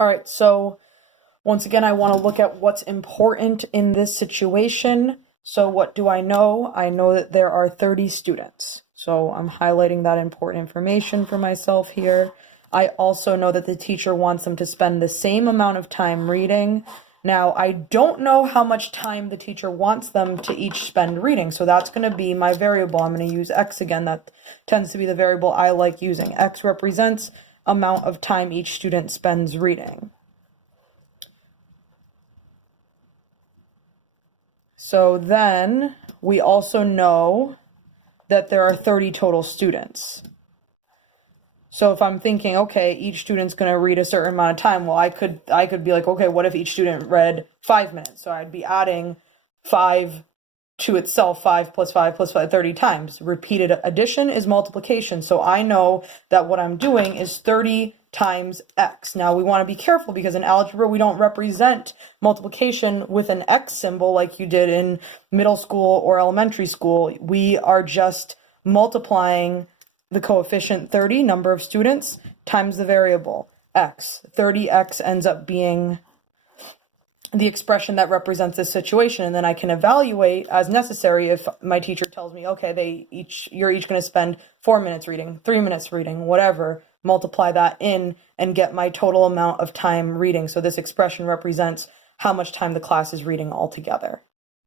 All right, so once again, I want to look at what's important in this situation. So what do I know? I know that there are 30 students. So I'm highlighting that important information for myself here. I also know that the teacher wants them to spend the same amount of time reading. Now, I don't know how much time the teacher wants them to each spend reading, so that's going to be my variable. I'm going to use X again. That tends to be the variable I like using. X represents amount of time each student spends reading. So then we also know that there are 30 total students. So if I'm thinking, okay, each student's going to read a certain amount of time, well, I could be like, okay, what if each student read 5 minutes? So I'd be adding 5 to itself, 5 plus 5 plus 5, 30 times. Repeated addition is multiplication. So I know that what I'm doing is 30 times X. Now we want to be careful because in algebra, we don't represent multiplication with an X symbol like you did in middle school or elementary school. We are just multiplying the coefficient 30, number of students, times the variable X. 30X ends up being the expression that represents this situation, and then I can evaluate as necessary if my teacher tells me, okay, you're each going to spend 4 minutes reading, 3 minutes reading, whatever, multiply that in and get my total amount of time reading. So this expression represents how much time the class is reading altogether.